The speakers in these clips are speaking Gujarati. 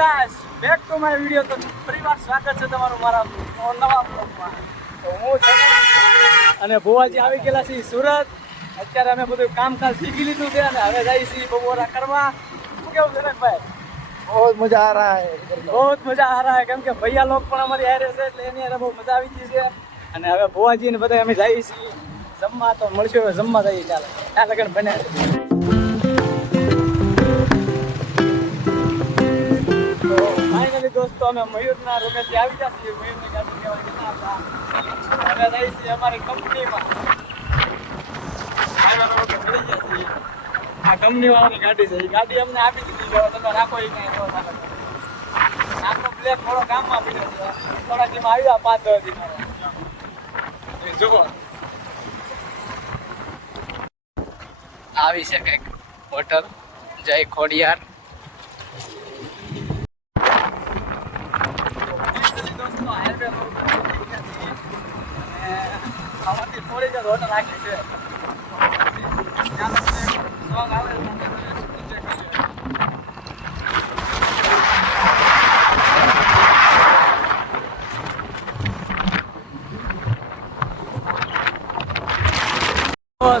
Guys back to my video. તો પરિવાર સ્વાગત છે તમારું મારા નવા બ્લોગમાં. તો હું અને ભુવાજી આવી ગયેલા છીએ સુરત. અત્યારે અમે બધું કામકાજ શીખી લીધું છે અને હવે જઈએ છીએ બપોરા કરવા. શું કેવું જનકભાઈ? बहुत मजा आ रहा है, बहुत मजा आ रहा है કેમ કે ભૈયા લોક પણ અમારી હારે છે એટલે એની હારે બહુ મજા આવી ગઈ છે. અને હવે ભુવાજી ને બધા અમે જઈએ છીએ જમવા. તો મળશું હવે જમવા જઈએ. ચાલો આ લગન બને. તો ફાઇનલી દોસ્તો અમે મયુરના રોકેથી આવી ગયા છીએ. મયુરની ગાડી કહેવા ગયા હતા. હવે જઈએ છીએ અમારી કંપનીમાં. આ કંપની વાળાની ગાડી છે. એ ગાડી અમને આપી દીધી છે. તમે રાખો એ કઈ આખો બ્લેક થોડો ગામમાં પીડ્યો છે. થોડા દીમાં આવ્યા 5-10 દીમાં. જુઓ આવી છે કંઈક હોટલ જય ખોડિયાર. આમાંથી થોડી જ હોટલ આખી છે. સોંગ આવે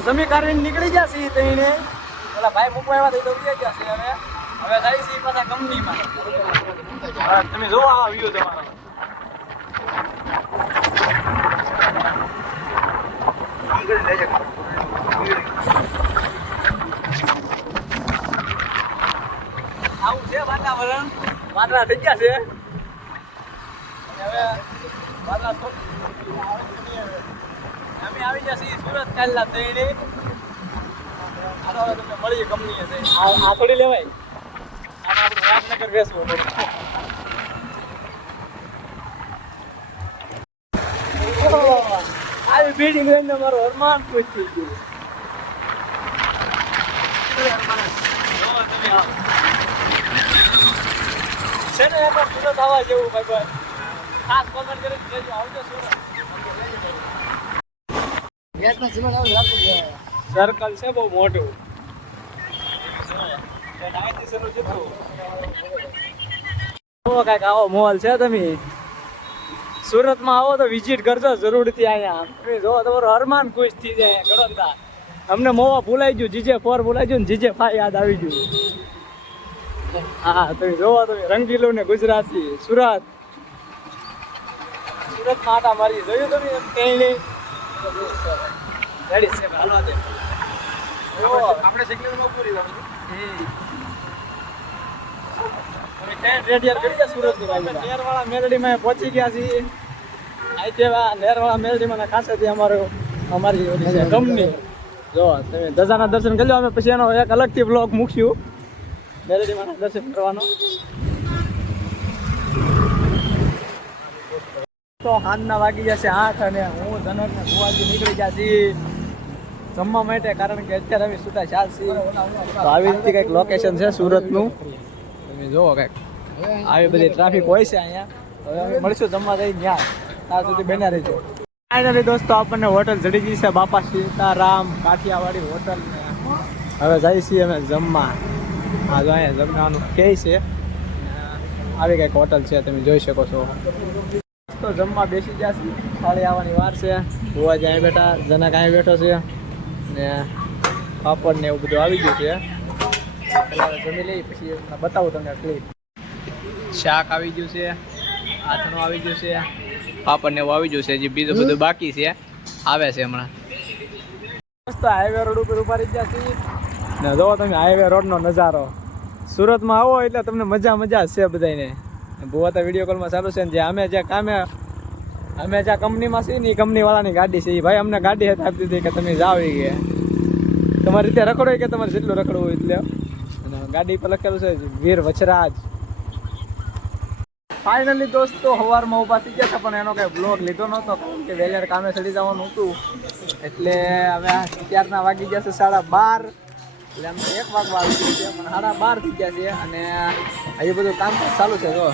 જમી કાઢીને નીકળી ગયા છીએ. તો એને પેલા ભાઈ મૂકવા આવ્યા તો ઉડી ગયા છે. હવે જાય છે પાછા કંપનીમાં. તમે જોવો આ વ્યૂ તમારો. આવું છે વાતાવરણ. વાદળા થઈ ગયા છે. હવે વાદળા અમે આવી ગયા છીએ સુરત કાલના તૈણે. હાલો હવે તમને મળીએ કંપનીએ. આ થોડી લેવાય. આને આપણે રામનગર બેસવું પડે. આવી બિલ્ડિંગ લઈને મારું અરમાન ખુશ થઈ ગયું. છે ને એમાં સુરત આવવા જેવું ભાઈ. ખાસ કોમેન્ટ કરી દેજો. આવજો સુરત. સર્કલ છે બહુ મોટું. કઈક આવો મોલ છે. તમે સુરતમાં આવો તો વિઝિટ કરજો જરૂરથી. અહીંયા તમે જો તમારો અરમાન ખુશ થઈ જાય. ગણોદા અમને મોવા ભૂલાઈ ગયું. GJ4 ભૂલાઈ ગયું ને GJ5 યાદ આવી ગયું. હા તમે જોવો. તમે રંગીલું ને ગુજરાતી સુરત. સુરતમાં આટા મારી જોયું તમે કઈ રેડી છે. હાલવા દે. આપણે સિગ્નલમાં પૂરી જવાનું. અમે ટ્રેન રેડિયર કરી ગયા સુરતની બાજુ. નેરવાળા મેલડીમાં પહોંચી ગયા છીએ. અહીંથી નેરવાળા મેલડીમાં ખાસેથી અમારી ઓલી છે કંપની. જો તમે ધજાના દર્શન કરી લો. અમે પછી એનો એક અલગથી બ્લોગ મૂકશું મેલડીમાં દર્શન કરવાનો. તો સાંજના વાગી જશે 8 અને હું ધનક ને ભુવાજી નીકળી ગયા છીએ જમવા માટે. કારણ કે અત્યારે અમે સુતા ચાલશી. તો આવી રીતે કંઈક લોકેશન છે સુરતનું. તમે જુઓ કંઈક આવી બધી ટ્રાફિક હોય છે અહીંયા. હવે અમે મળીશું જમવા જઈ ત્યાં. ત્યાં સુધી બન્યા રહેજો. ફાઇનલી દોસ્તો આપણને હોટલ જડી ગઈ છે. બાપા સીતારામ કાઠિયાવાડી હોટલ. હવે જઈએ છીએ અમે જમવા. આ જો અહીંયા જમવાનું કહે છે. આવી કંઈક હોટલ છે. તમે જોઈ શકો છો. તો જમવા બેસી ગયા છે. થાળી આવવાની વાર છે. ભુવાજી અહીં બેઠા. જનક અહીં બેઠો છે ને પાપડ ને એવું બધું આવી ગયું છે. પહેલાં જમી લઈ પછી બતાવું તમને ક્લિપ. શાક આવી ગયું છે. આથણું આવી ગયું છે. પાપડ ને એવું આવી ગયું છે. હજી બીજું બધું બાકી છે. આવે છે હમણાં. મસ્ત હાઈવે રોડ ઉપર ઉભા રહી ગયા છીએ ને જોવો તમે હાઈવે રોડનો નજારો. સુરતમાં આવો એટલે તમને મજા છે બધાને. ભુવા તો વિડીયો કોલમાં ચાલુ છે ને જે અમે જ્યાં કંપનીમાં છીએ ને એ કંપનીવાળાની ગાડી છે. એ ભાઈ અમને ગાડી હતી આપી દીધી કે તમે જાઓ એ ગયા. તમારી રીતે રખડો હોય કે તમારે જેટલું રખડવું હોય એટલે. અને ગાડી પર લખેલું છે વીર વચરાજ. ફાઇનલી દોસ્તો સવારમાં ઊભા થઈ ગયા હતા પણ એનો કંઈ બ્લોગ લીધો નહોતો કારણ કે વહેલા કામે ચડી જવાનું હતું. એટલે હવે અત્યારના વાગી ગયા છે 12:30. એટલે અમને 1 વાગવા આવી ગયું છે પણ 12:30 થઈ ગયા છે. અને એ બધું કામ ચાલુ છે. જો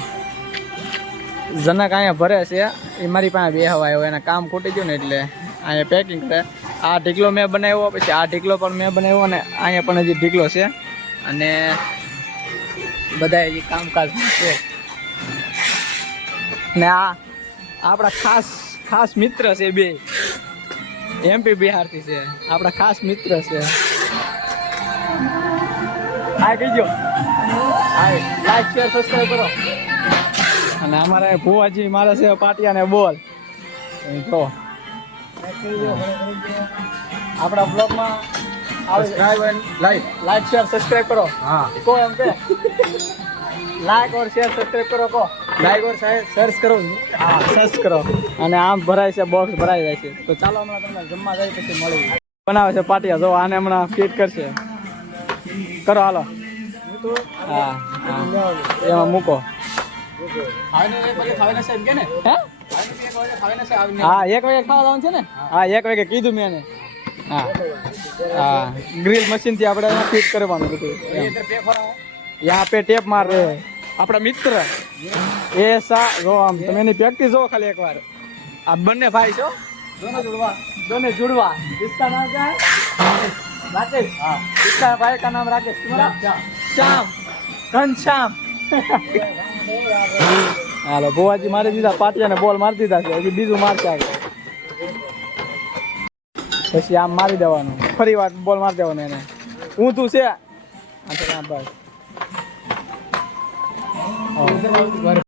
જનક અહીંયા ભરે છે. એ મારી પાસે બેહવા આવ્યો. એના કામ ખૂટી ગયું ને એટલે અહીંયા પેકિંગ કરે. આ ઢીકલો મેં બનાવ્યો. પછી આ ઢીકલો પણ મેં બનાવ્યો. અને અહીંયા પણ હજી ઢીકલો છે. અને બધા હજી કામકાજ છે ને આ આપણા ખાસ મિત્ર છે બે એમપી બિહારથી છે આપણા ખાસ મિત્ર છે હા કહીજો હા લાઈક શેર સબસ્ક્રાઈબ કરો અને અમારે ભુવાજી મારે છે પાટિયાને બોલ જો આપણા બ્લોગમાં लाइक शेयर सब्सक्राइब करो हाँ को एम पे लाइक और शेयर सब्सक्राइब करो को लाइक और सर्च करो હા સર્ચ કરો અને આમ ભરાય છે બોક્સ ભરાઈ જાય છે તો ચાલો હમણાં તમને જમવા જાય પછી મળી બનાવે છે પાટિયા જો આને હમણાં ફિટ કરશે કરો હાલો હા એમાં મૂકો હે હા 1 વાગે ખાવા જવાનું છે ને હા 1 વાગે કીધું મેં એને હા હા ગ્રીલ મશીન થી આપણે ફિટ કરવાનું બધું यहाँ पे टेप मार रहे हैं આપણા મિત્ર ऐसा જો આમ તમે એની પ્રેક્ટિસ જો ખાલી એકવાર આ બંને ભાઈ છો दोनों जुड़वा इसका नाम क्या है राकेश हाँ इसका भाई का नाम राकेश तुम्हारा श्याम घनश्याम હાલો ભુવાજી મારી દીધા પાટિયાને બોલ મારી દીધા છે હજી બીજું મારશે આગળ પછી આમ મારી દેવાનું ફરી વાર બોલ મારી દેવાનું એને ઊંધું છે બસ